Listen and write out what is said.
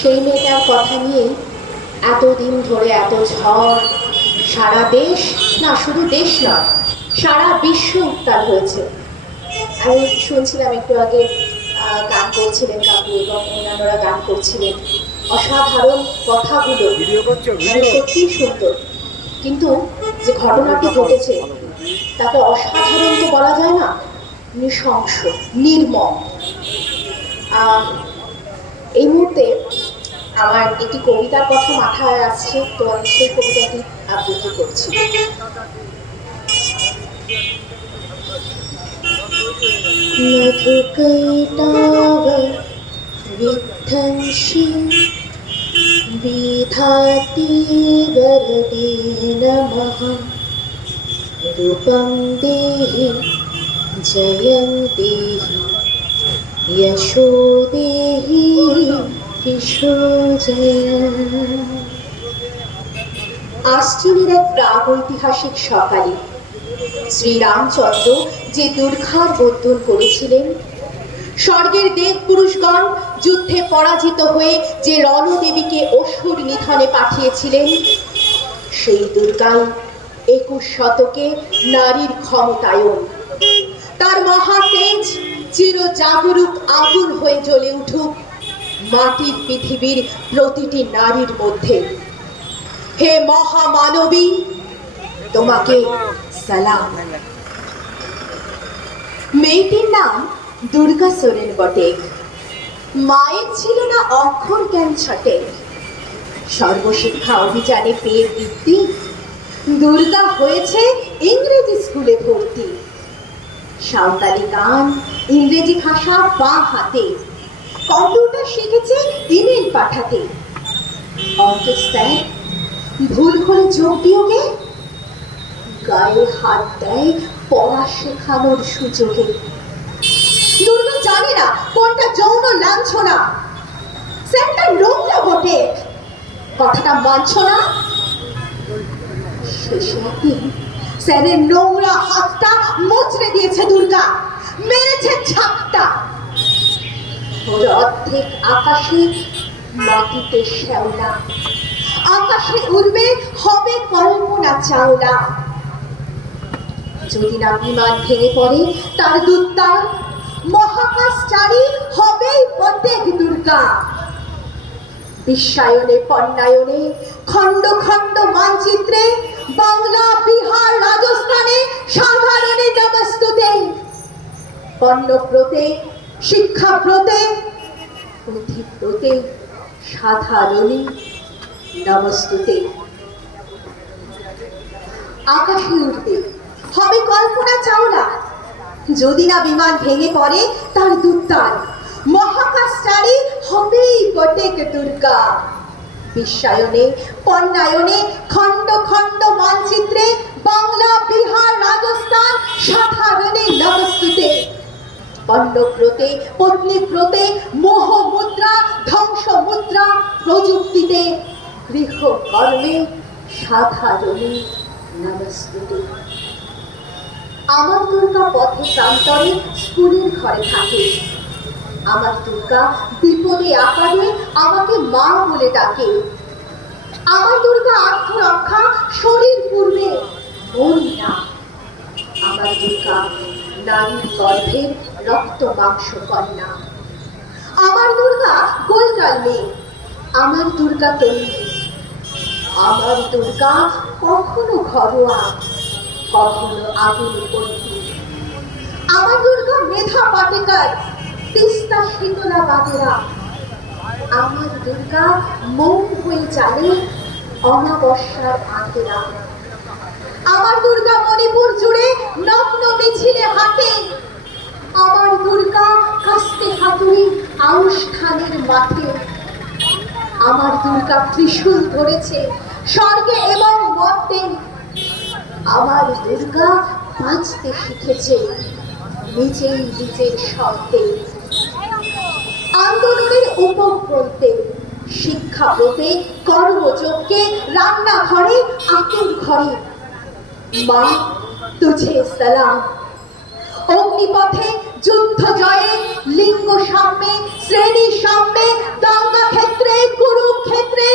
সেই মেয়েটার কথা নিয়েই এতদিন ধরে এত ঝড় সারা দেশ না শুধু দেশ নয় সারা বিশ্ব উত্তাল হয়েছে। আমি শুনছিলাম একটু আগে গান করছিলেন কাকু এবং অন্যান্যরা গান করছিলেন। অসাধারণ কথাগুলো। মানে সত্যিই সুন্দর। কিন্তু যে ঘটনাটি ঘটেছে তাকে অসাধারণ তো বলা যায় না নৃশংস নির্মম। এই মুহূর্তে আমার একটি কবিতার কথা মাথায় আসছে তো আমি সেই কবিতাটি আবৃত্তি করছি মধুকৈটাব বিধ্বংসী विधाति वरदे नमः रूपं देहि जयं देहि यशो देहि আশ্বিনের এক প্রাগৈতিহাসিক সকালে। শ্রীরামচন্দ্র যে দুর্ঘার বর্ধন করেছিলেন, স্বর্গের দেব পুরুষগণ যুদ্ধে পরাজিত হয়ে যে রণদেবীকে অসুর নিধনে পাঠিয়েছিলেন, সেই দুর্গাই একুশ শতকে নারীর ক্ষমতায়ন। তার মহাতেজ চির জাগরুক আগুন হয়ে জ্বলে উঠুক। মাটির পৃথিবীর প্রতিটি নারীর মধ্যে। হে মহামানবী, তোমাকে সালাম। মেয়েটির নাম দুর্গা সোরেন বটে। মায়ের ছিল না অক্ষর জ্ঞান ছটে। সর্বশিক্ষা অভিযানে পেয়ে বৃত্তি দুর্গা হয়েছে ইংরেজি স্কুলে ভর্তি। সাঁওতালি গান, ইংরেজি ভাষা বা হাতে। কম্পিউটার শিখেছে, ইমেল পাঠাতে। স্যার ভুল করে যোগ বিয়োগে গায়ে হাত দেয়, পড়া শেখানোর সুযোগে। দুর্গা জানে না, কোনটা যৌন লাঞ্ছনা। স্যারটা নোংরা বটে। কথাটা মানছ না? শেষে একদিন স্যারের নোংরা হাতটা মোচড়ে দিয়েছে দুর্গা। মেরেছে ছাপটা অর্ধেক আকাশে মাটিতে শ্যাওলা। আকাশে উড়বে, হবে কল্পনা চাওলা। যদি না বিমান ভেঙে পড়ে, তার মহাকাশচারী হবেই প্রত্যেক দুর্গা। বিশ্বায়নে, পণ্যায়নে, খণ্ড খণ্ড মানচিত্রে, বাংলা, বিহার, রাজস্থানে সাধারণে নমস্তুতে শিক্ষাব্রতে পুঁথিব্রতে সাধারণে, নমস্তুতে। আকাশে উঠবে হবে কল্পনা চাওলা। যদি না বিমান ভেঙে পড়ে, তার দুত্তার। মহাকাশচারী হবেই বটেক দুর্গা। বিশ্বায়নে, পণ্যায়নে, খণ্ড খণ্ড মানচিত্রে, বাংলা, বিহার, রাজস্থান, সাধারণে নমস্তুতে। পণ্যব্রতে পত্নীব্রতে মোহ মুদ্রা ধ্বংস মুদ্রা প্রযুক্তিতে গৃহকর্মে সাধারণে নমস্তুতে আমার দুর্গা পথে প্রান্তরে স্কুলের ঘরে থাকে। আমার দুর্গা বিপদে আকারে আমাকে মা বলে ডাকে। আমার দুর্গা আত্মরক্ষা শরীর পূর্বে মন না আমার দুর্গা নারীর গর্ভের রক্ত মাংস কন্যা আমার দুর্গা গোলগাল মেয়ে আমার দুর্গা তৈরি। আমার দুর্গা কখনো ঘরোয়া, কখনো আগুন পড়তি আমার দুর্গা মেধা পাটেকার, তিস্তা শীতলা বাদেরা আমার দুর্গা মৌন হয়ে চালে অমাবস্যার আঁকেরা আমার দুর্গা মণিপুর জুড়ে নগ্ন দুর্গা ত্রিশূল ধরেছে। স্বর্গে এবং মর্তে আমার দুর্গা বাঁচতে শিখেছে নিজেই নিজের শব্দে আন্দোলনের উপক্রন্তে শিক্ষাব্রতে কর্মযজ্ঞে, রান্নাঘরে আতুর ঘরে মা, তুঝে সালাম। অগ্নিপথে যুদ্ধ জয়ে লিঙ্গ সাম্যে শ্রেণি সাম্যে দঙ্গা ক্ষেত্রে কুরুক্ষেত্রে